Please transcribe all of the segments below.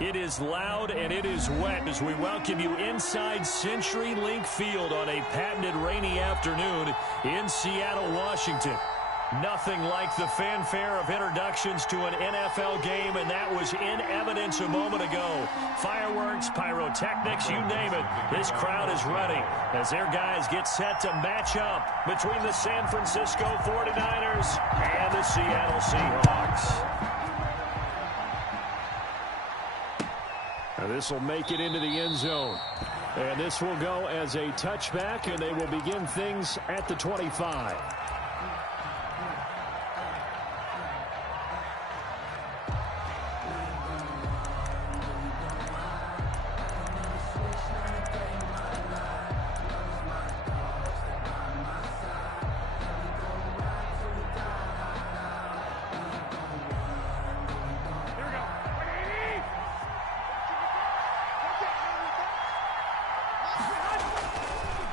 It is loud and it is wet as we welcome you inside CenturyLink Field on a patented rainy afternoon in Seattle, Washington. Nothing like the fanfare of introductions to an NFL game, and that was in evidence a moment ago. Fireworks, pyrotechnics, you name it. This crowd is ready as their guys get set to match up between the San Francisco 49ers and the Seattle Seahawks. This will make it into the end zone. And this will go as a touchback, and they will begin things at the 25.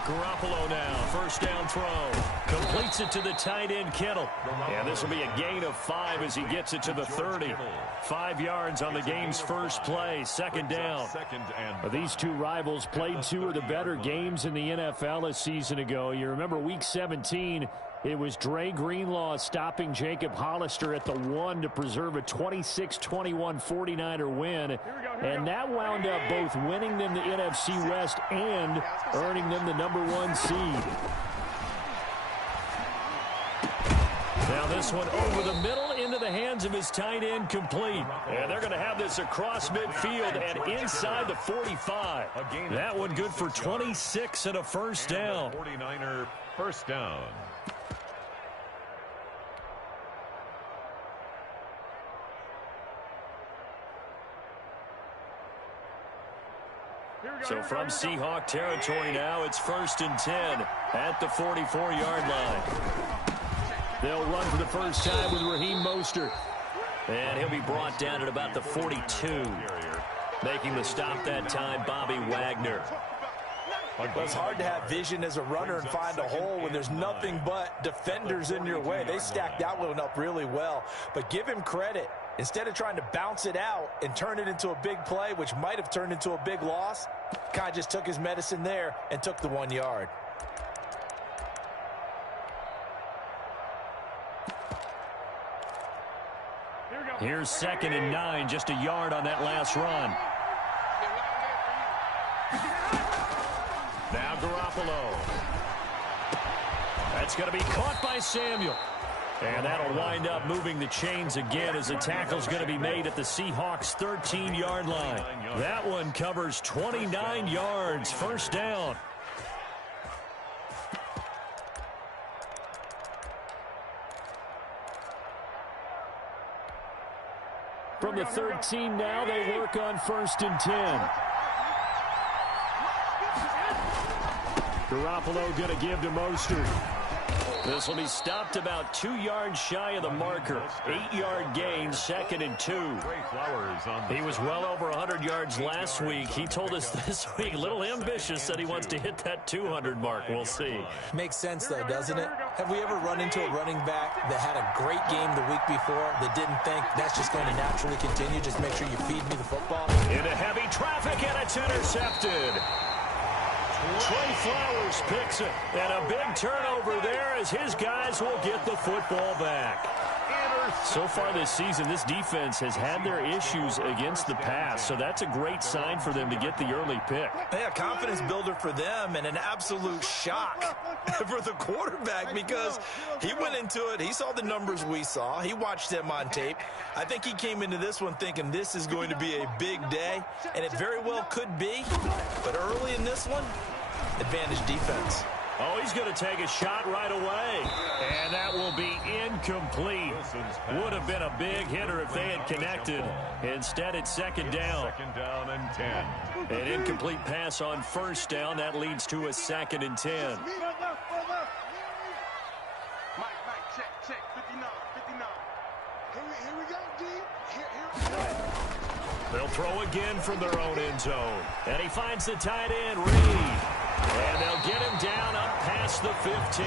Garoppolo now, first down throw. Completes it to the tight end, Kittle. And this will be a gain of 5 as he gets it to the 30. 5 yards on the game's first play, second down. These two rivals played 2 of the better games in the NFL a season ago. You remember week 17, it was Dre Greenlaw stopping Jacob Hollister at the 1 to preserve a 26-21 49er win. And that wound up both winning them the NFC West and earning them the #1 seed. Now this one over the middle into the hands of his tight end, complete. And they're going to have this across midfield and inside the 45. That one good for 26 and a first down. 49er first down. So from Seahawk territory now, it's 1st and 10 at the 44-yard line. They'll run for the first time with Raheem Mostert. And he'll be brought down at about the 42. Making the stop that time, Bobby Wagner. Well, it's hard to have vision as a runner and find a hole when there's nothing but defenders in your way. They stacked that one up really well. But give him credit. Instead of trying to bounce it out and turn it into a big play, which might have turned into a big loss, kind of just took his medicine there and took the 1 yard. Here's 2nd and 9, just a yard on that last run. Now Garoppolo. That's going to be caught by Samuel. And that'll wind up moving the chains again as the tackle's going to be made at the Seahawks' 13-yard line. That one covers 29 yards, first down. From the 13 now, they work on 1st and 10. Garoppolo going to give to Mostert. This will be stopped about 2 yards shy of the marker. 8-yard gain, 2nd and 2. He was well over 100 yards last week. He told us this week, a little ambitious, that he wants to hit that 200 mark. We'll see. Makes sense, though, doesn't it? Have we ever run into a running back that had a great game the week before that didn't think that's just going to naturally continue? Just make sure you feed me the football. Into heavy traffic, and it's intercepted. Trey Flowers picks it, and a big turnover there as his guys will get the football back. So far this season, this defense has had their issues against the pass, so that's a great sign for them to get the early pick. Yeah, confidence builder for them and an absolute shock for the quarterback because he went into it. He saw the numbers we saw. He watched them on tape. I think he came into this one thinking this is going to be a big day, and it very well could be. But early in this one, advantage defense. Oh, he's going to take a shot right away. And that will be incomplete. Would have been a big hitter if they had connected. Instead, it's 2nd down. 2nd down and 10. An incomplete pass on 1st down. That leads to a 2nd and 10. Mike, check, 59. Here we go, D. Here. They'll throw again from their own end zone. And he finds the tight end, Reed. And they'll get him down up past the 15.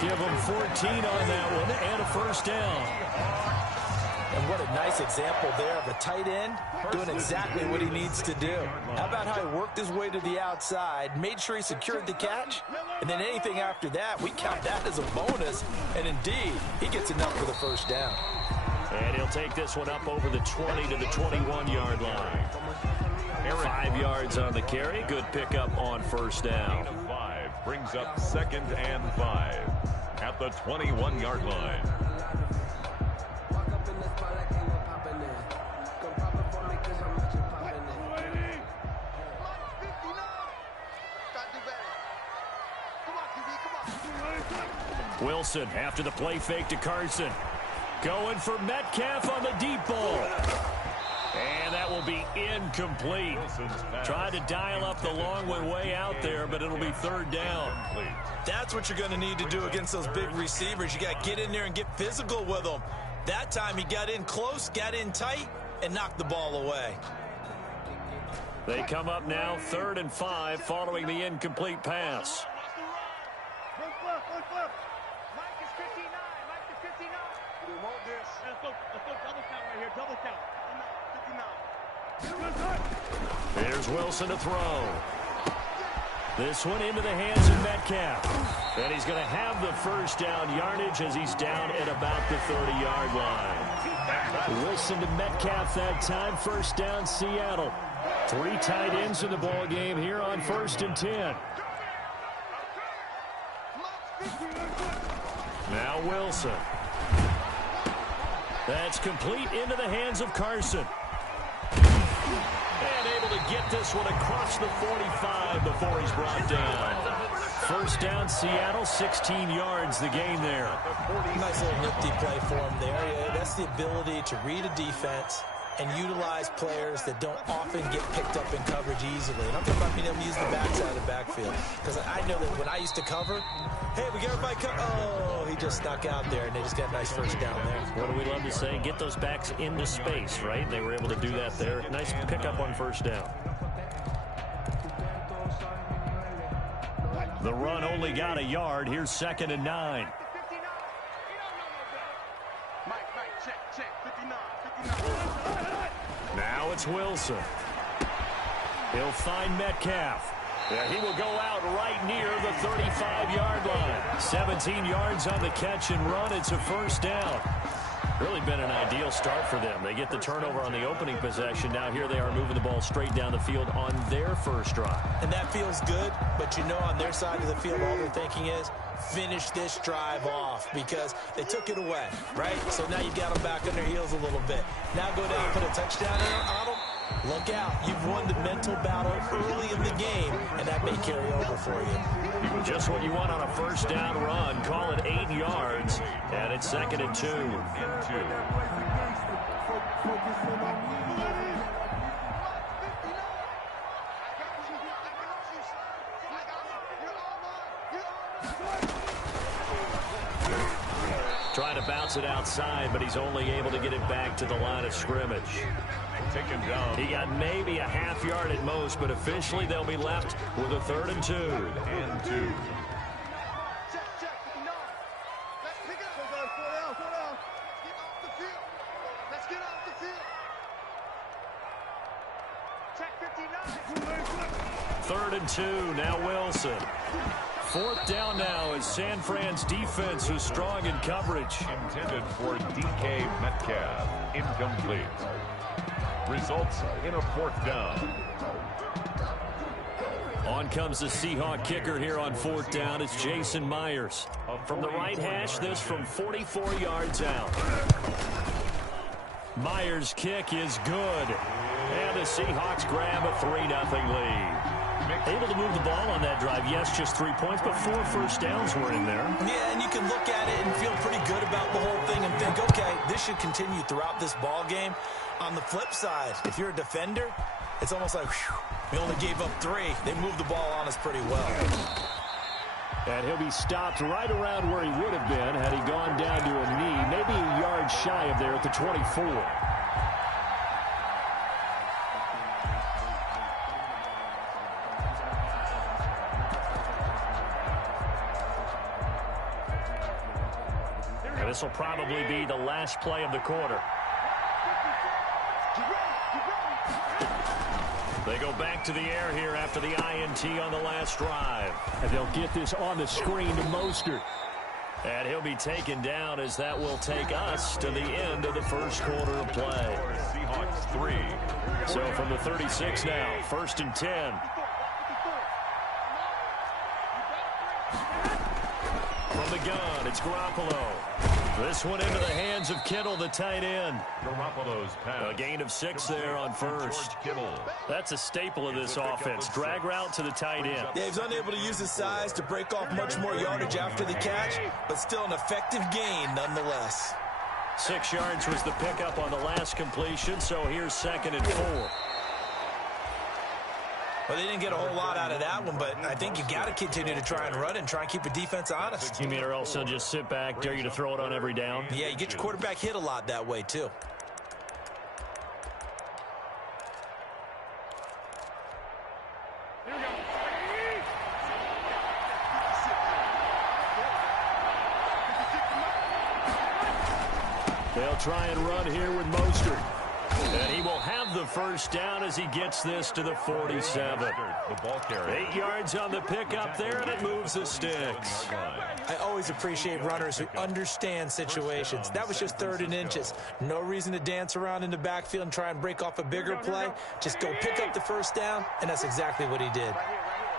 Give him 14 on that one and a first down. And what a nice example there of a tight end doing exactly what he needs to do. How about how he worked his way to the outside, made sure he secured the catch, and then anything after that, we count that as a bonus. And indeed, he gets enough for the first down. And he'll take this one up over the 20 to the 21-yard line. 5 yards on the carry. Good pickup on first down. 5 brings up 2nd and 5 at the 21-yard line. Wilson after the play fake to Carson. Going for Metcalf on the deep ball. And that will be incomplete. Tried to dial up the long one way out there, but it'll be third down. That's what you're going to need to do against those big receivers. You got to get in there and get physical with them. That time he got in close, got in tight, and knocked the ball away. They come up now 3rd and 5 following the incomplete pass. There's Wilson to throw. This one into the hands of Metcalf. And he's going to have the first down yardage as he's down at about the 30-yard line. Wilson to Metcalf that time. First down, Seattle. 3 tight ends in the ball game here on 1st and 10. Now Wilson. That's complete into the hands of Carson. And able to get this one across the 45 before he's brought down. First down, Seattle, 16 yards the gain there. Nice little nifty play for him there. Yeah, that's the ability to read a defense and utilize players that don't often get picked up in coverage easily. And I'm talking about being able to use the backside of the backfield. Because I know that when I used to cover, hey, we got everybody cover. Oh, he just snuck out there, and they just got a nice first down there. What do we love to say? Get those backs into space, right? They were able to do that there. Nice pickup on first down. The run only got a yard. Here's 2nd and 9. Now it's Wilson. He'll find Metcalf. Yeah, he will go out right near the 35-yard line. 17 yards on the catch and run. It's a first down. Really been an ideal start for them. They get the turnover on the opening possession. Now here they are moving the ball straight down the field on their first drive. And that feels good, but you know on their side of the field all they're thinking is finish this drive off because they took it away, right? So now you've got them back on their heels a little bit. Now go down and put a touchdown on them. Look out. You've won the mental battle early in the game, and that may carry over for you. Just what you want on a first down run. Call it 8 yards, and it's 2nd and 2. Trying to bounce it outside, but he's only able to get it back to the line of scrimmage. Taken down. He got maybe a half yard at most, but officially they'll be left with a 3rd and 2. And 2. Let's get off the field. Check 59. 3rd and 2. Now Wilson. 4th down now as San Fran's defense was strong in coverage. Intended for DK Metcalf. Incomplete. Results in a 4th down. On comes the Seahawk kicker here on 4th down. It's Jason Myers. From the right hash, this from 44 yards out. Myers' kick is good. And the Seahawks grab a 3-0 lead. Able to move the ball on that drive. Yes, just 3 points, but 4 first downs were in there. Yeah, and you can look at it and feel pretty good about the whole thing and think, okay, this should continue throughout this ball game. On the flip side, if you're a defender, it's almost like, whew, we only gave up 3. They moved the ball on us pretty well. And he'll be stopped right around where he would have been had he gone down to a knee, maybe a yard shy of there at the 24. And this will probably be the last play of the quarter. They go back to the air here after the INT on the last drive. And they'll get this on the screen to Mostert. And he'll be taken down as that will take us to the end of the first quarter of play. Seahawks 3. So from the 36 now, 1st and 10. From the gun, it's Garoppolo. This one into the hands of Kittle, the tight end. Garoppolo's pass. A gain of 6 there on first. That's a staple of this offense. Drag route to the tight end. Yeah, he's unable to use his size to break off much more yardage after the catch, but still an effective gain nonetheless. 6 yards was the pickup on the last completion, so here's 2nd and 4. Well, they didn't get a whole lot out of that one, but I think you got to continue to try and run and try and keep the defense honest. You mean or else they'll just sit back, dare you to throw it on every down? Yeah, you get your quarterback hit a lot that way, too. They'll try and run here with Mostert. And he will have the first down as he gets this to the 47. The ball carrier. 8 yards on the pickup there, and it moves the sticks. I always appreciate runners who understand situations. That was just 3rd and inches. No reason to dance around in the backfield and try and break off a bigger play. Just go pick up the first down, and that's exactly what he did.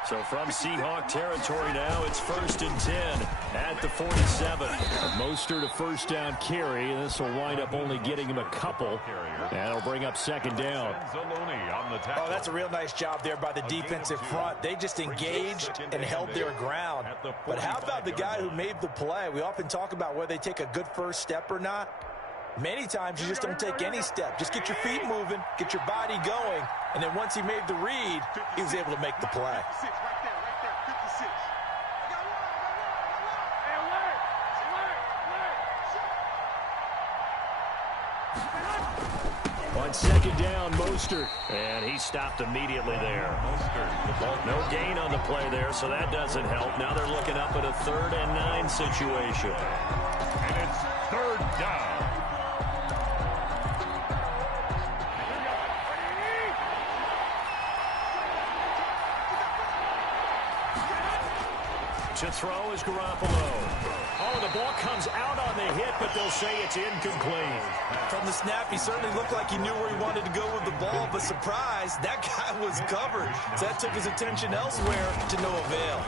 So from Seahawk territory now, it's 1st and 10 at the 47. Mostert a first down carry, and this will wind up only getting him a couple. And it'll bring up 2nd down. Oh, that's a real nice job there by the defensive front. They just engaged and held their ground. But how about the guy who made the play? We often talk about whether they take a good first step or not. Many times you just don't take any step. Just get your feet moving, get your body going, and then once he made the read, he was able to make the play. On 2nd down, Mostert. And he stopped immediately there. No gain on the play there, so that doesn't help. Now they're looking up at a 3rd and 9 situation. And it's 3rd down. To throw is Garoppolo. Oh, the ball comes out on the hit, but they'll say it's incomplete. From the snap, he certainly looked like he knew where he wanted to go with the ball, but surprise, that guy was covered. So that took his attention elsewhere to no avail.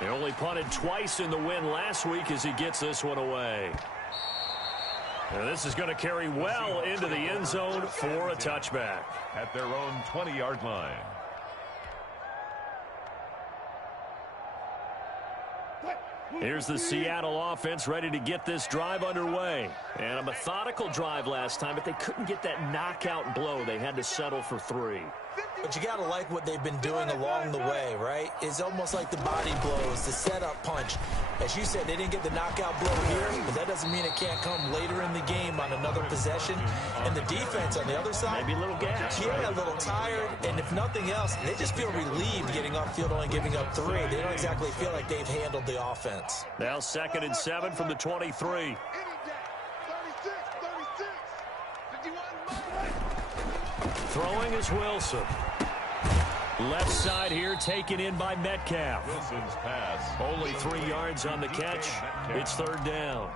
They only punted twice in the win last week as he gets this one away. And this is going to carry well into the end zone for a touchback. At their own 20-yard line. Here's the Seattle offense ready to get this drive underway. And a methodical drive last time, but they couldn't get that knockout blow. They had to settle for 3. But you got to like what they've been doing along the way, right? It's almost like the body blows, the setup punch. As you said, they didn't get the knockout blow here, but that doesn't mean it can't come later in the game on another possession. And the defense on the other side, maybe a little gas. Yeah, a little tired. And if nothing else, they just feel relieved getting off field only giving up 3. They don't exactly feel like they've handled the offense. Now 2nd and 7 from the 23. Throwing is Wilson. Left side here taken in by Metcalf. Wilson's pass. Only 3 yards on the catch. It's 3rd down.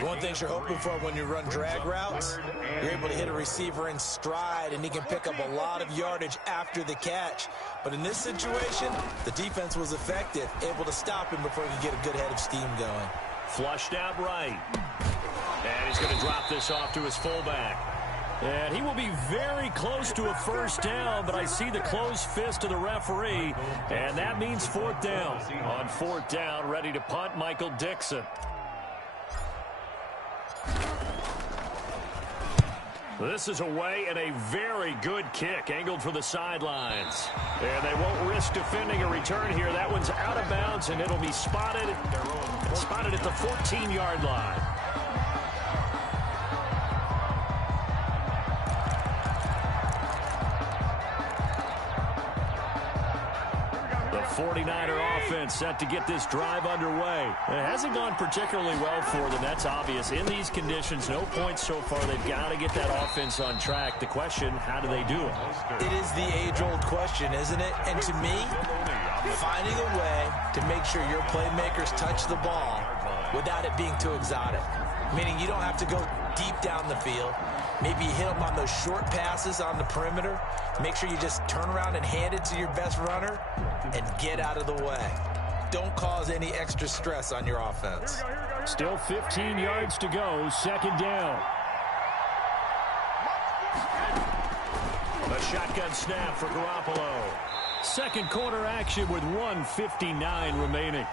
One thing you're hoping for when you run drag routes, you're able to hit a receiver in stride, and he can pick up a lot of yardage after the catch. But in this situation, the defense was effective, able to stop him before he could get a good head of steam going. Flushed out right. And he's going to drop this off to his fullback. And he will be very close to a first down, but I see the closed fist of the referee, and that means 4th down. On 4th down, ready to punt, Michael Dixon. This is away and a very good kick, angled for the sidelines. And they won't risk defending a return here. That one's out of bounds, and it'll be spotted at the 14-yard line. The 49er offense set to get this drive underway. It hasn't gone particularly well for them. That's obvious. In these conditions, no points so far. They've got to get that offense on track. The question, how do they do it? It is the age-old question, isn't it? And to me, finding a way to make sure your playmakers touch the ball without it being too exotic. Meaning you don't have to go deep down the field. Maybe you hit them on those short passes on the perimeter. Make sure you just turn around and hand it to your best runner and get out of the way. Don't cause any extra stress on your offense. Still 15 yards to go. Second down. A shotgun snap for Garoppolo. Second quarter action with 1:59 remaining.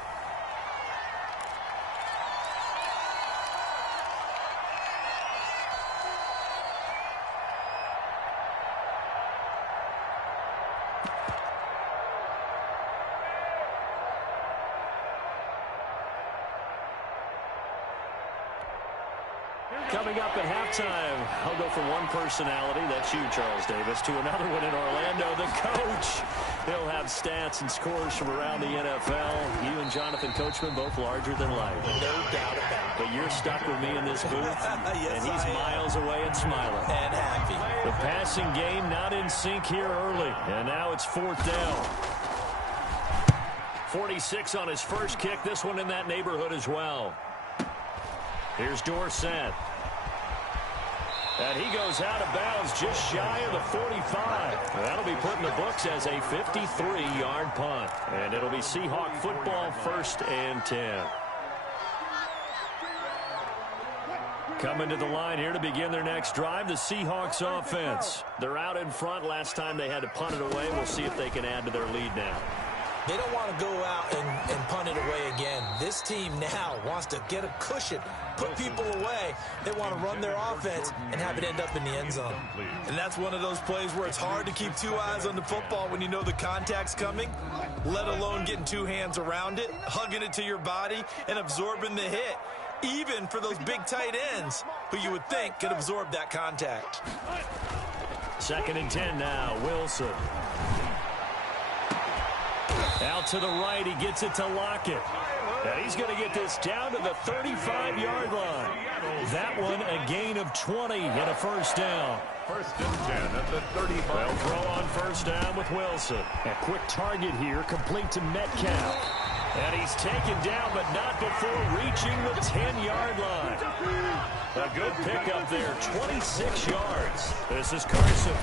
Coming up at halftime, I'll go from one personality, that's you, Charles Davis, to another one in Orlando, the coach. He'll have stats and scores from around the NFL. You and Jonathan Coachman, both larger than life. No doubt about it. But you're stuck with me in this booth, Yes, and he's miles away and smiling. And happy. The passing game not in sync here early, and now it's fourth down. 46 on his first kick, this one in that neighborhood as well. Here's Dorsett. And he goes out of bounds just shy of the 45. That'll be put in the books as a 53-yard punt. And it'll be Seahawk football, 1st and 10. Coming to the line here to begin their next drive, the Seahawks offense. They're out in front. Last time they had to punt it away. We'll see if they can add to their lead now. They don't want to go out and punt it away again. This team now wants to get a cushion, put people away. They want to run their offense and have it end up in the end zone. And that's one of those plays where it's hard to keep two eyes on the football when you know the contact's coming, let alone getting two hands around it, hugging it to your body, and absorbing the hit, even for those big tight ends who you would think could absorb that contact. 2nd and 10 now, Wilson. Out to the right, he gets it to Lockett. And he's going to get this down to the 35-yard line. That one a gain of 20 and a first down. 1st and 10 at the 35. They'll throw on first down with Wilson. A quick target here, complete to Metcalf. And he's taken down, but not before reaching the 10-yard line. A good pickup there, 26 yards. This is Carson.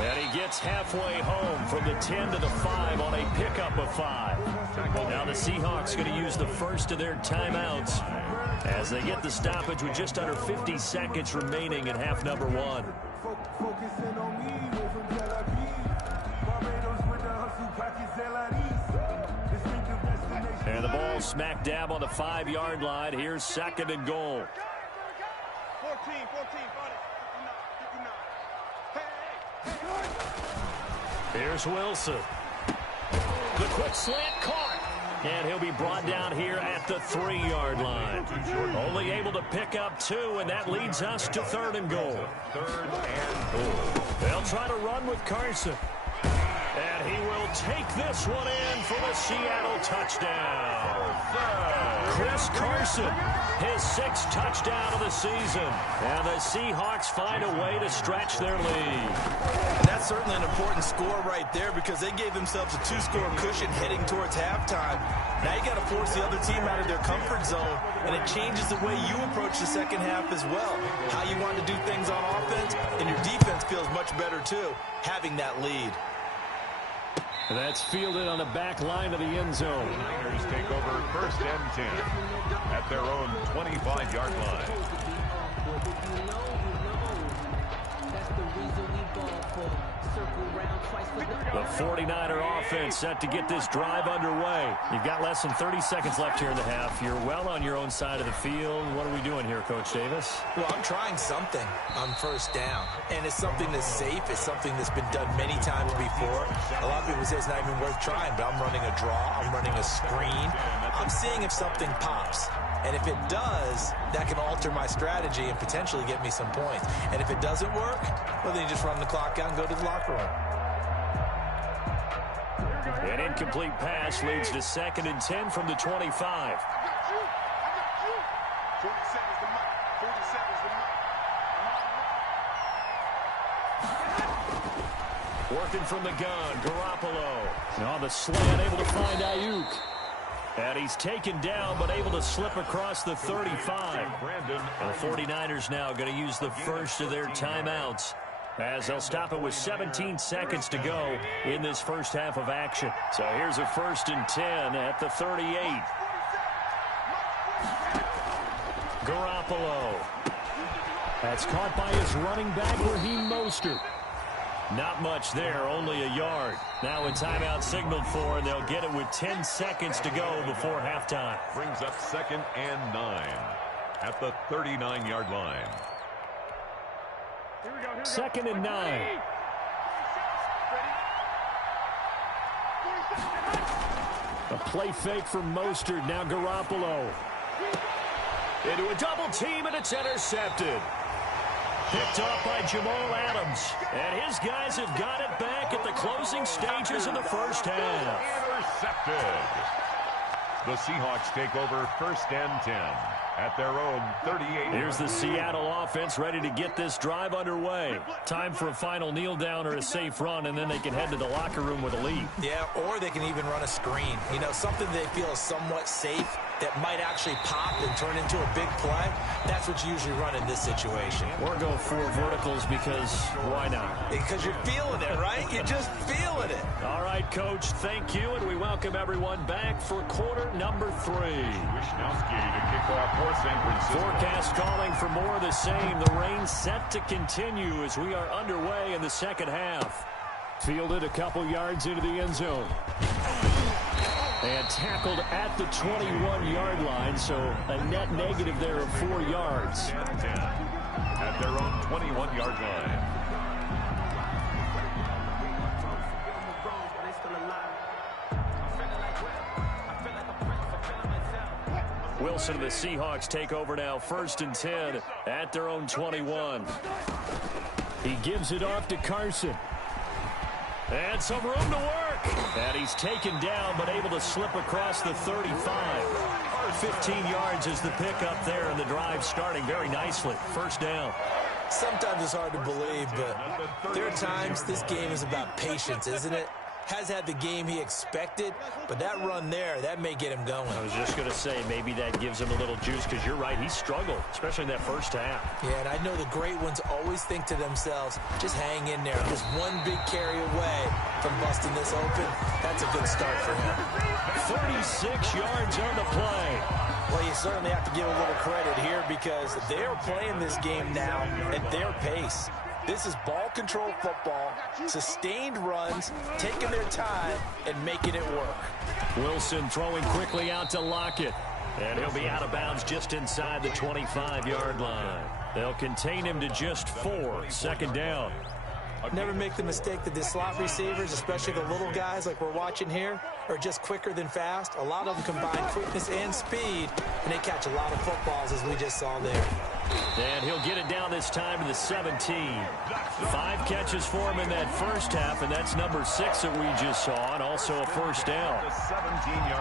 And he gets halfway home from the 10 to the 5 on a pickup of 5. Now the Seahawks going to use the first of their timeouts as they get the stoppage with just under 50 seconds remaining in half number 1. And the ball smack dab on the 5-yard line. Here's 2nd and goal. 14, Here's Wilson. The quick slant caught. And he'll be brought down here at the 3-yard line. Only able to pick up 2, and that leads us to 3rd and goal. 3rd and goal. They'll try to run with Carson. And he will take this one in for the Seattle touchdown. Chris Carson, his 6th touchdown of the season. And the Seahawks find a way to stretch their lead. And that's certainly an important score right there because they gave themselves a 2-score cushion heading towards halftime. Now you got to force the other team out of their comfort zone, and it changes the way you approach the second half as well. How you want to do things on offense, and your defense feels much better too, having that lead. That's fielded on the back line of the end zone. Niners take over 1st and 10 at their own 25-yard line. The 49er offense set to get this drive underway. You've got less than 30 seconds left here in the half. You're well on your own side of the field. What are we doing here, Coach Davis? Well, I'm trying something on first down, and it's something that's safe. It's something that's been done many times before. A lot of people say it's not even worth trying, but I'm running a draw. I'm running a screen. I'm seeing if something pops. And if it does, that can alter my strategy and potentially get me some points. And if it doesn't work, well, then you just run the clock out and go to the locker room. An incomplete pass leads to 2nd and 10 from the 25. 40 seconds to mark. 40 seconds to mark. Working from the gun, Garoppolo. And on the slant, able to find Ayuk. And he's taken down, but able to slip across the 35. And the 49ers now going to use the first of their timeouts, as they'll stop it with 17 seconds to go in this first half of action. So here's a 1st and 10 at the 38. Garoppolo. That's caught by his running back, Raheem Mostert. Not much there, only a yard. Now a timeout signaled for, and they'll get it with 10 seconds to go before halftime. Brings up 2nd and 9 at the 39-yard line. 2nd and 9. A play fake from Mostert. Now Garoppolo. Into a double team, and it's intercepted. Picked off by Jamal Adams. And his guys have got it back at the closing stages of the first half. Intercepted. The Seahawks take over 1st and 10 at their own 38. Here's the Seattle offense ready to get this drive underway. Time for a final kneel down or a safe run, and then they can head to the locker room with a lead. Yeah, or they can even run a screen. You know, something they feel is somewhat safe that might actually pop and turn into a big play. That's what you usually run in this situation. Or go 4 verticals, because why not? Because you're feeling it, right? You're just feeling it. All right, Coach, thank you, and we welcome everyone back for quarter number 3. Wisnowski to kick off for San Francisco. Forecast calling for more of the same. The rain set to continue as we are underway in the second half. Fielded a couple yards into the end zone. And tackled at the 21-yard line, so a net negative there of 4 yards. 10 at their own 21-yard line. Wilson and the Seahawks take over now, 1st and 10 at their own 21. He gives it off to Carson. And some room to work. And he's taken down, but able to slip across the 35. 15 yards is the pickup there, and the drive starting very nicely. 1st down. Sometimes it's hard to believe, but there are times this game is about patience, isn't it? Has had the game he expected, but that run there, that may get him going. I was just going to say, maybe that gives him a little juice, because you're right, he struggled, especially in that first half. Yeah, and I know the great ones always think to themselves, just hang in there. I'm just one big carry away from busting this open. That's a good start for him. 36 yards on the play. Well, you certainly have to give a little credit here, because they're playing this game now at their pace. This is ball control football, sustained runs, taking their time, and making it work. Wilson throwing quickly out to Lockett. And he'll be out of bounds just inside the 25-yard line. They'll contain him to just 4. 2nd down. Never make the mistake that the slot receivers, especially the little guys like we're watching here, are just quicker than fast. A lot of them combine quickness and speed, and they catch a lot of footballs, as we just saw there. And he'll get it down this time to the 17. 5 catches for him in that first half, and that's number 6 that we just saw, and also a 1st down.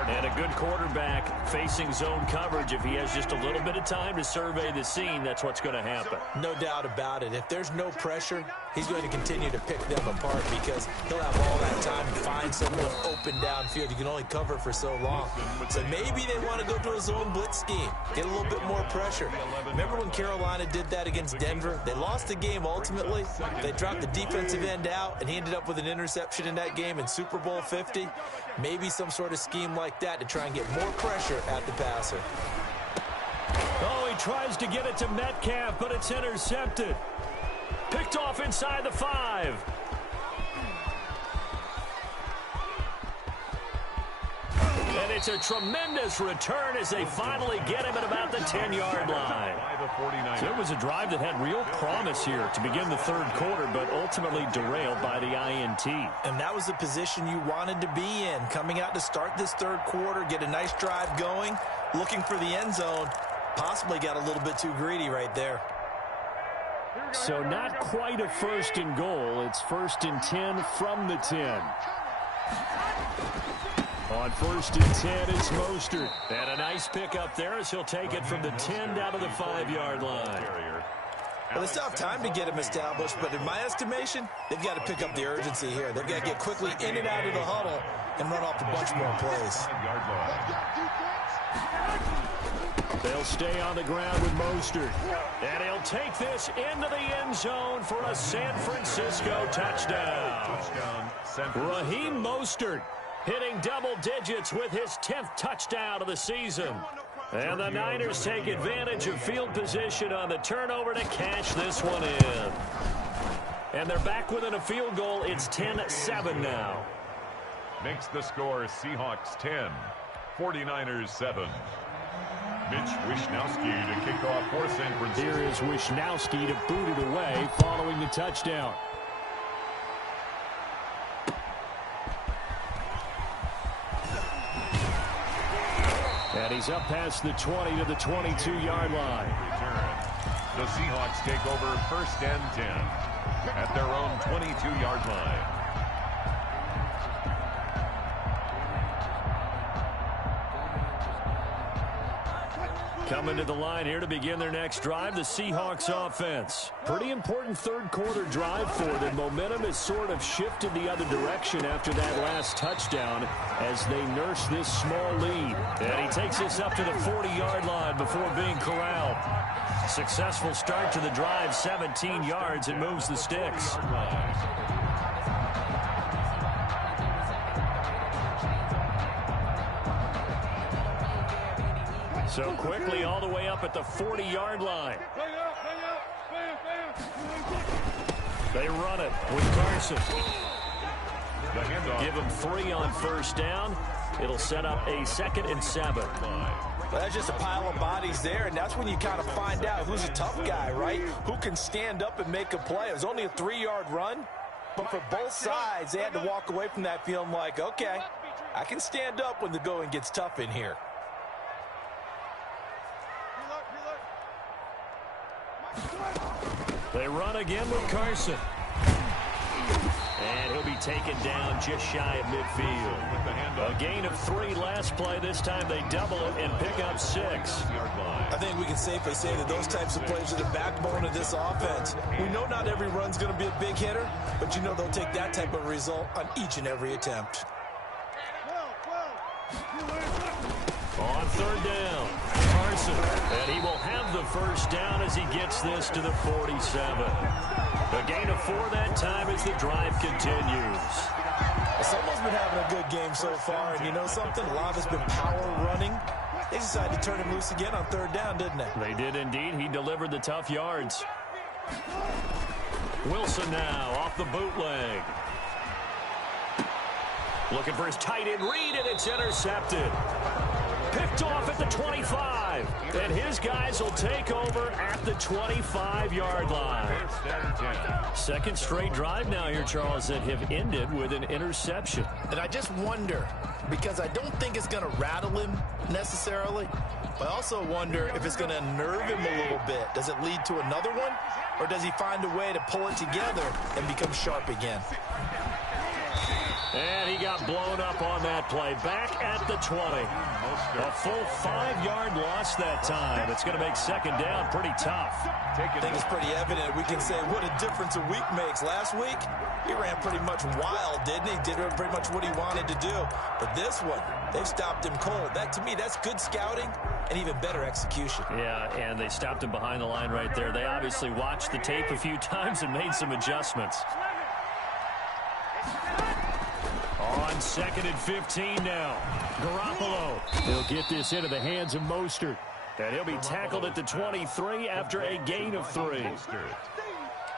And a good quarterback facing zone coverage. If he has just a little bit of time to survey the scene, that's what's going to happen. No doubt about it. If there's no pressure, he's going to continue to pick them apart, because he'll have all that time to find someone open downfield. You can only cover for so long. So maybe they want to go to a zone blitz scheme, get a little bit more pressure. Remember when Carolina did that against Denver? They lost the game ultimately. They dropped the defensive end out, and he ended up with an interception in that game in Super Bowl 50. Maybe some sort of scheme like that to try and get more pressure at the passer. Oh, he tries to get it to Metcalf, but it's intercepted. Picked off inside the 5. And it's a tremendous return as they finally get him at about the 10-yard line. So it was a drive that had real promise here to begin the 3rd quarter, but ultimately derailed by the INT. And that was the position you wanted to be in, coming out to start this 3rd quarter, get a nice drive going, looking for the end zone. Possibly got a little bit too greedy right there. So not quite a 1st and goal. It's 1st and 10 from the 10. On 1st and 10, it's Mostert. And a nice pickup there as he'll take it from the 10 down to the 5-yard line. Well, they still have time to get him established, but in my estimation, they've got to pick up the urgency here. They've got to get quickly in and out of the huddle and run off a bunch more plays. They'll stay on the ground with Mostert. And he'll take this into the end zone for a San Francisco touchdown. Raheem Mostert hitting double digits with his 10th touchdown of the season. And the Niners take advantage of field position on the turnover to cash this one in. And they're back within a field goal. It's 10-7 now. Makes the score Seahawks 10, 49ers 7. Mitch Wishnowsky to kick off for San Francisco. Here is Wishnowsky to boot it away following the touchdown. And he's up past the 20 to the 22-yard line. The Seahawks take over 1st and 10 at their own 22-yard line. Coming to the line here to begin their next drive, the Seahawks offense. Pretty important third-quarter drive for them. Momentum has sort of shifted the other direction after that last touchdown as they nurse this small lead. And he takes this up to the 40-yard line before being corralled. Successful start to the drive, 17 yards, and moves the sticks. So quickly all the way up at the 40-yard line. They run it with Carson. Give him 3 on 1st down. It'll set up a 2nd and 7. Well, that's just a pile of bodies there, and that's when you kind of find out who's a tough guy, right? Who can stand up and make a play. It was only a 3-yard run, but for both sides, they had to walk away from that feeling like, okay, I can stand up when the going gets tough in here. They run again with Carson. And he'll be taken down just shy of midfield. A gain of 3 last play. This time they double it and pick up 6. I think we can safely say that those types of plays are the backbone of this offense. We know not every run's going to be a big hitter, but you know they'll take that type of result on each and every attempt. On 3rd down, Carson. And he will have the 1st down as he gets this to the 47. A gain of 4 that time as the drive continues. Someone's been having a good game so far, and you know something? A lot of it's been power running. They decided to turn him loose again on 3rd down, didn't they? They did indeed. He delivered the tough yards. Wilson now off the bootleg. Looking for his tight end read, and it's intercepted. Picked off at the 25. And his guys will take over at the 25-yard line. 2nd straight drive now here, Charles, that have ended with an interception. And I just wonder, because I don't think it's going to rattle him necessarily, but I also wonder if it's going to nerve him a little bit. Does it lead to another one, or does he find a way to pull it together and become sharp again? And he got blown up on that play. Back at the 20. A full 5-yard loss that time. It's going to make 2nd down pretty tough. I think it's pretty evident. We can say what a difference a week makes. Last week, he ran pretty much wild, didn't he? Did pretty much what he wanted to do. But this one, they've stopped him cold. That, to me, that's good scouting and even better execution. Yeah, and they stopped him behind the line right there. They obviously watched the tape a few times and made some adjustments. On 2nd and 15 now. Garoppolo. He'll get this into the hands of Mostert. And he'll be tackled at the 23 after a gain of 3.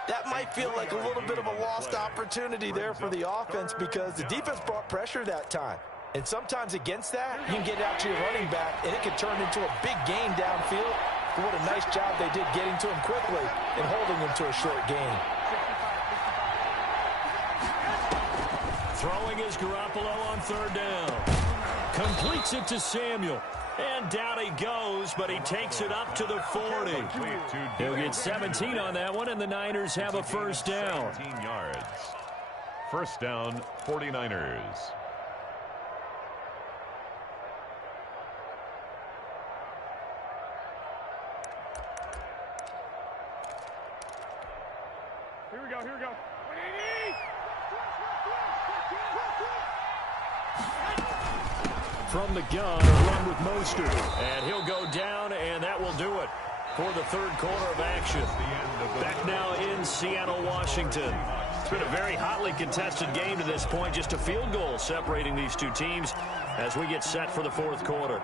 That might feel like a little bit of a lost opportunity there for the offense because the defense brought pressure that time. And sometimes against that, you can get out to your running back, and it can turn into a big gain downfield. But what a nice job they did getting to him quickly and holding him to a short gain. Throwing is Garoppolo on 3rd down. Completes it to Samuel. And down he goes, but he takes it up to the 40. He'll get 17 on that one, and the Niners have a 1st down. 17 yards. 1st down, 49ers. Here we go. From the gun, a run with Mostert. And he'll go down, and that will do it for the third quarter of action. Back now in Seattle, Washington. It's been a very hotly contested game to this point. Just a field goal separating these two teams as we get set for the fourth quarter.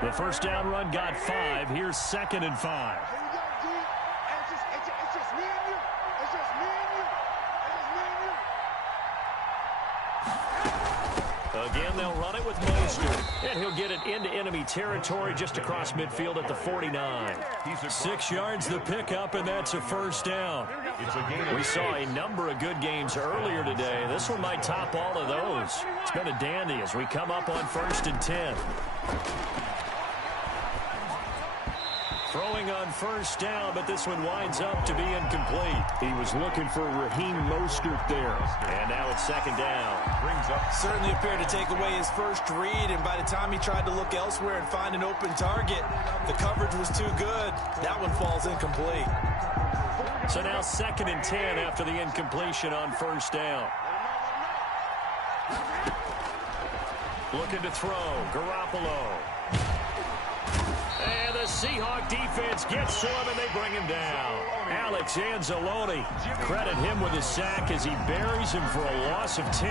The first down run got 5. Here's 2nd and 5. Again, they'll run it with Mostert. And he'll get it into enemy territory just across midfield at the 49. 6 yards the pickup, and that's a first down. We saw a number of good games earlier today. This one might top all of those. It's been a dandy as we come up on 1st and 10. Throwing on first down, but this one winds up to be incomplete. He was looking for Raheem Mostert there. And now it's 2nd down. Brings up. Certainly appeared to take away his first read, and by the time he tried to look elsewhere and find an open target, the coverage was too good. That one falls incomplete. So now 2nd and 10 after the incompletion on first down. Looking to throw. Garoppolo. And the Seahawk defense gets to him, and they bring him down. Alex Anzalone, credit him with a sack as he buries him for a loss of 10.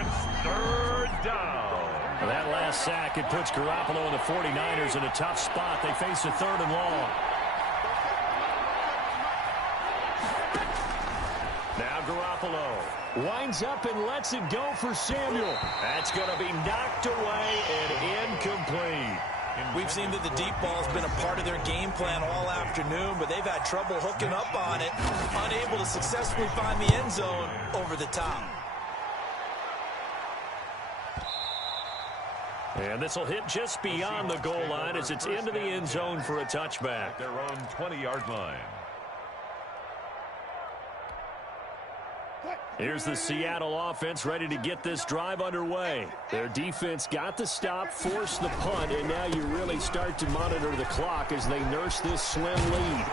It's 3rd down. That last sack, it puts Garoppolo and the 49ers in a tough spot. They face a 3rd and long. Now Garoppolo winds up and lets it go for Samuel. That's going to be knocked away and incomplete. We've seen that the deep ball has been a part of their game plan all afternoon, but they've had trouble hooking up on it, unable to successfully find the end zone over the top. And this will hit just beyond the goal line as it's into the end zone for a touchback. Their own 20-yard line. Here's the Seattle offense ready to get this drive underway. Their defense got the stop, forced the punt, and now you really start to monitor the clock as they nurse this slim lead.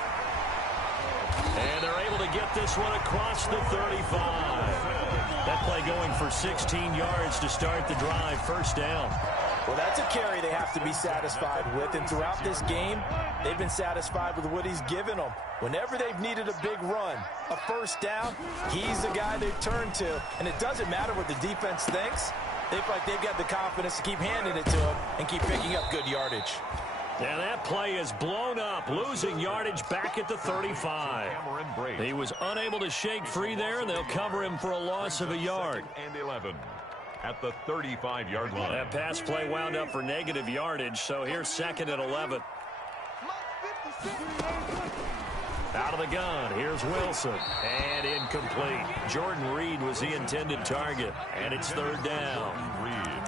And they're able to get this one across the 35. That play going for 16 yards to start the drive. First down. Well, that's a carry they have to be satisfied with, and throughout this game, they've been satisfied with what he's given them. Whenever they've needed a big run, a first down, he's the guy they turn to. And it doesn't matter what the defense thinks. They feel like they've got the confidence to keep handing it to him and keep picking up good yardage. Yeah, that play is blown up, losing yardage back at the 35. He was unable to shake free there, and they'll cover him for a loss of a yard. And 11 at the 35-yard line. That pass play wound up for negative yardage, so here's 2nd and 11. Out of the gun, here's Wilson, and incomplete. Jordan Reed was the intended target, and it's 3rd down.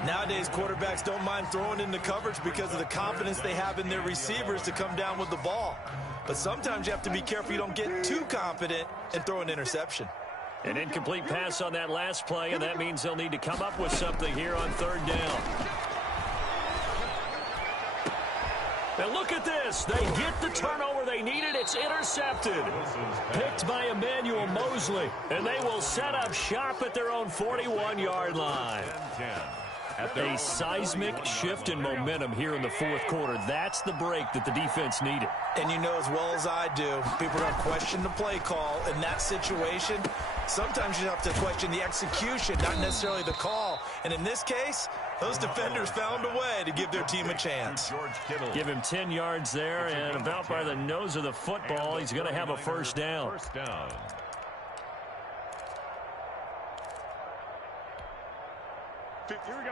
Nowadays, quarterbacks don't mind throwing into coverage because of the confidence they have in their receivers to come down with the ball. But sometimes you have to be careful you don't get too confident and throw an interception. An incomplete pass on that last play, and that means they'll need to come up with something here on 3rd down. And look at this. They get the turnover they needed. It's intercepted. Picked by Emmanuel Mosley. And they will set up shop at their own 41-yard line. A seismic shift in momentum here in the fourth quarter. That's the break that the defense needed. And you know as well as I do, people are going to question the play call in that situation. Sometimes you have to question the execution, not necessarily the call. And in this case, those defenders found a way to give their team a chance. Give him 10 yards there, and about by the nose of the football, he's going to have a first down. First down. Here we go.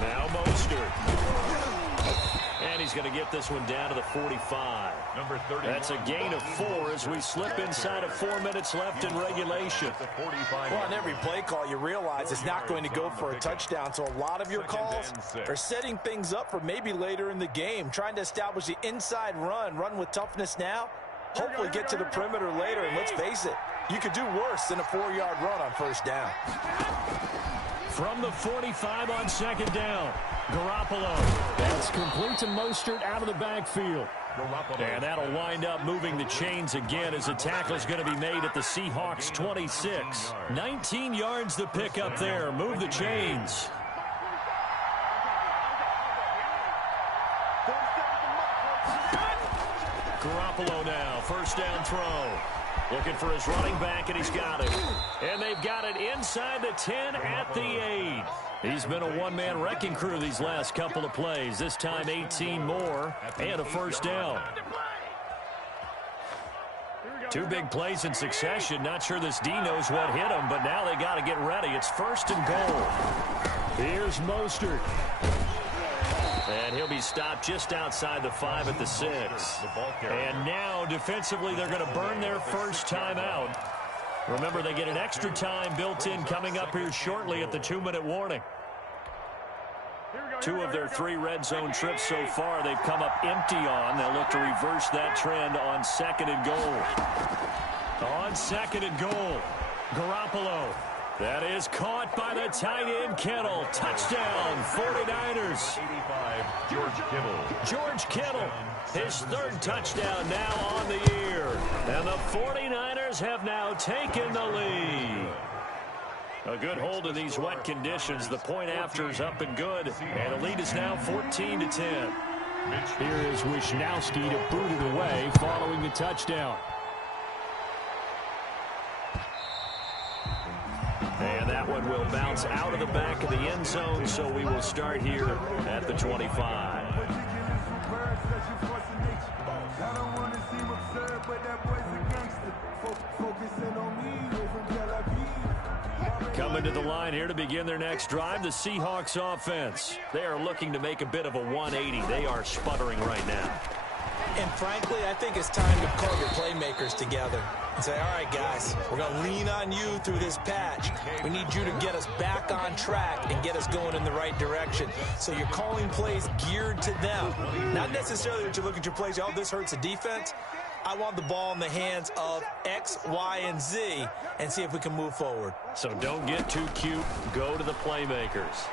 Now Mostert. And he's going to get this one down to the 45. Number 30. That's a gain of 4 as we slip inside of 4 minutes left in regulation. Well, on every play call, you realize it's not going to go for a touchdown. So a lot of your calls are setting things up for maybe later in the game, trying to establish the inside run with toughness now, hopefully get to the perimeter later. And let's face it, you could do worse than a 4-yard run on first down. From the 45 on second down, Garoppolo. That's complete to Mostert out of the backfield. And that'll wind up moving the chains again as a tackle is going to be made at the Seahawks 26. 19 yards to pick up there. Move the chains. Garoppolo now, first down throw. Looking for his running back, and he's got it. And they've got it inside the 10 at the 8. He's been a one-man wrecking crew these last couple of plays. This time 18 more and a first down. 2 big plays in succession. Not sure this D knows what hit him, but now they got to get ready. It's first and goal. Here's Mostert. And he'll be stopped just outside the 5 at the 6. And now, defensively, they're going to burn their first timeout. Remember, they get an extra time built in coming up here shortly at the 2-minute warning. 2 of their 3 red zone trips so far, they've come up empty on. They'll look to reverse that trend on second and goal. On second and goal, Garoppolo. That is caught by the tight end, Kittle. Touchdown, 49ers. 85, George Kittle. George Kittle, his 3rd touchdown now on the year. And the 49ers have now taken the lead. A good hold in these wet conditions. The point after is up and good. And the lead is now 14-10. Here is Wishnowski to boot it away following the touchdown. And that one will bounce out of the back of the end zone, so we will start here at the 25. Coming to the line here to begin their next drive, the Seahawks offense. They are looking to make a bit of a 180. They are sputtering right now. And frankly, I think it's time to call your playmakers together and say, all right, guys, we're going to lean on you through this patch. We need you to get us back on track and get us going in the right direction. So you're calling plays geared to them. Not necessarily that you're looking at your plays, oh, this hurts the defense. I want the ball in the hands of X, Y, and Z and see if we can move forward. So don't get too cute. Go to the playmakers.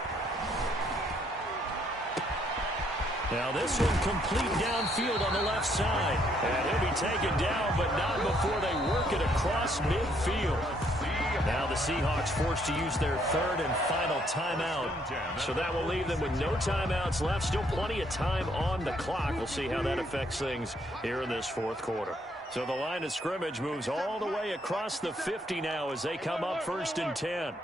Now this one complete downfield on the left side. And he'll be taken down, but not before they work it across midfield. Now the Seahawks forced to use their 3rd and final timeout. So that will leave them with no timeouts left. Still plenty of time on the clock. We'll see how that affects things here in this 4th quarter. So the line of scrimmage moves all the way across the 50 now as they come up 1st and 10.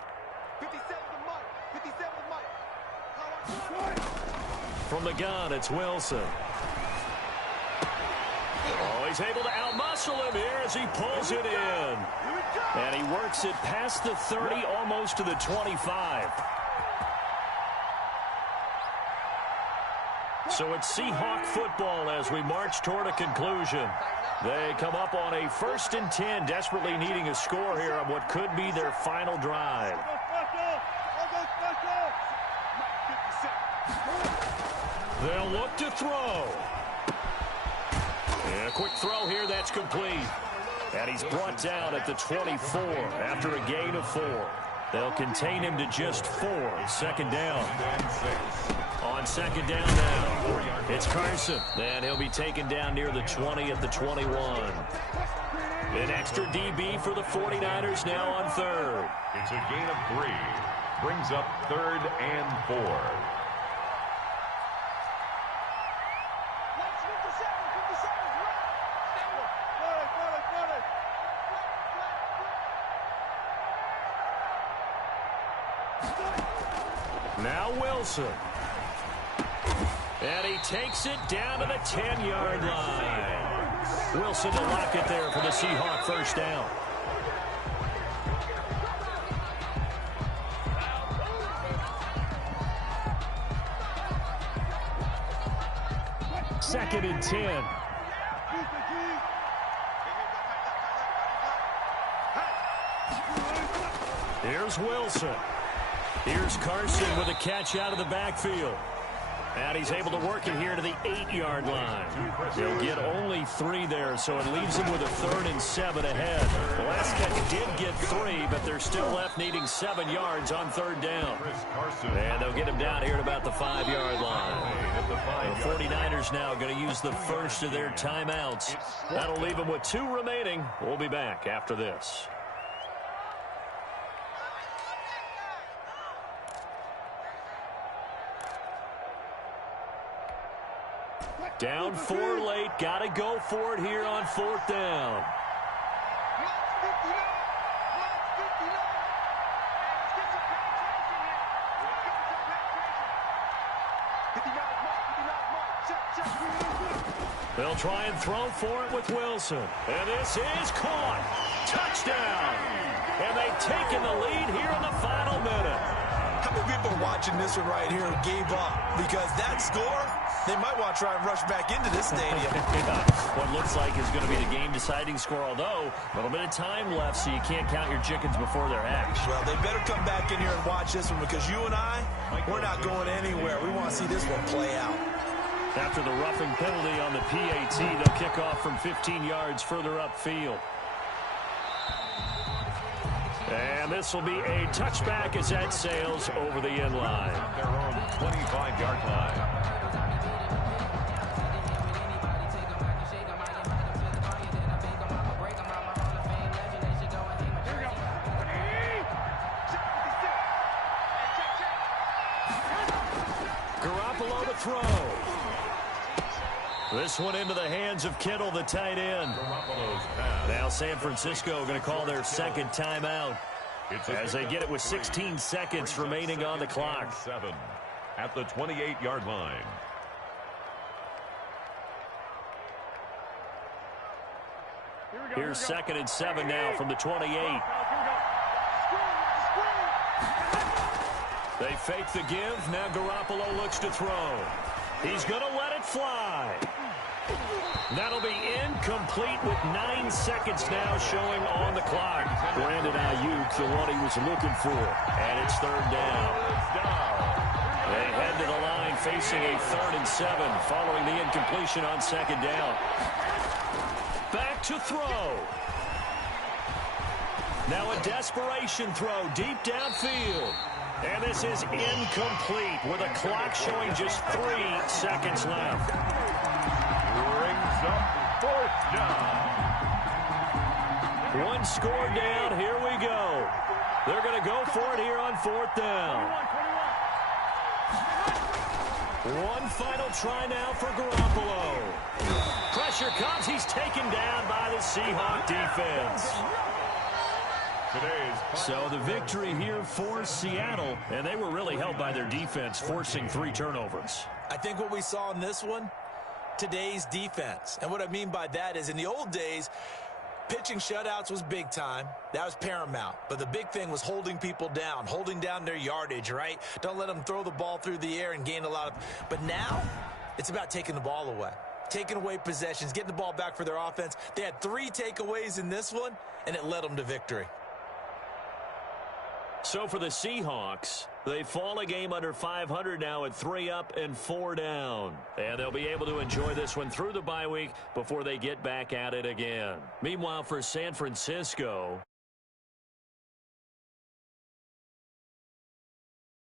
From the gun, it's Wilson. Oh, he's able to outmuscle him here as he pulls it in. And he works it past the 30, almost to the 25. So it's Seahawk football as we march toward a conclusion. They come up on a 1st and 10, desperately needing a score here on what could be their final drive. They'll look to throw. And a quick throw here, that's complete. And he's brought down at the 24 after a gain of 4. They'll contain him to just 4. 2nd down. On 2nd down now, it's Carson. And he'll be taken down near the 20 at the 21. An extra DB for the 49ers now on 3rd. It's a gain of 3. Brings up 3rd and 4. Now Wilson. And he takes it down to the 10-yard line. Wilson to lock it there for the Seahawk first down. 2nd and 10. Here's Wilson. Here's Carson with a catch out of the backfield. And he's able to work it here to the 8-yard line. He'll get only 3 there, so it leaves him with a 3rd and 7 ahead. The last catch did get 3, but they're still left needing 7 yards on 3rd down. And they'll get him down here at about the 5-yard line. The 49ers now going to use the first of their timeouts. That'll leave them with 2 remaining. We'll be back after this. Down 4 late. Got to go for it here on 4th down. They'll try and throw for it with Wilson. And this is caught. Touchdown. And they've taken the lead here in the final minute. How many people are watching this one right here who gave up? Because that score, they might want to try and rush back into this stadium. What looks like is going to be the game-deciding score, although a little bit of time left, so you can't count your chickens before they're hatched. Well, they better come back in here and watch this one, because you and I, we're not going anywhere. We want to see this one play out. After the roughing penalty on the PAT, they'll kick off from 15 yards further upfield. And this will be a touchback as that sails over the end line. Their own 25-yard line. Garoppolo to throw. This one into the hands of Kittle, the tight end. Now San Francisco going to call their 2nd timeout as they get it with 16 seconds remaining on the clock. 7 at the 28-yard line. Here's 2nd and 7 now from the 28. They fake the give. Now Garoppolo looks to throw. He's going to let it fly. That'll be incomplete with 9 seconds now showing on the clock. Brandon Ayuk, the one he was looking for. And it's 3rd down. They head to the line facing a 3rd and 7 following the incompletion on 2nd down. Back to throw. Now a desperation throw deep downfield. And this is incomplete with a clock showing just 3 seconds left. Brings up 4th down. 1 score down. Here we go. They're going to go for it here on 4th down. 1 final try now for Garoppolo. Pressure comes. He's taken down by the Seahawk defense. So the victory here for Seattle, and they were really helped by their defense, forcing 3 turnovers. I think what we saw in this one, today's defense. And what I mean by that is in the old days, pitching shutouts was big time. That was paramount. But the big thing was holding people down, holding down their yardage, right? Don't let them throw the ball through the air and gain a lot of... But now, it's about taking the ball away. Taking away possessions, getting the ball back for their offense. They had 3 takeaways in this one, and it led them to victory. So for the Seahawks, they fall a game under 500 now at 3 up and 4 down. And they'll be able to enjoy this one through the bye week before they get back at it again. Meanwhile, for San Francisco...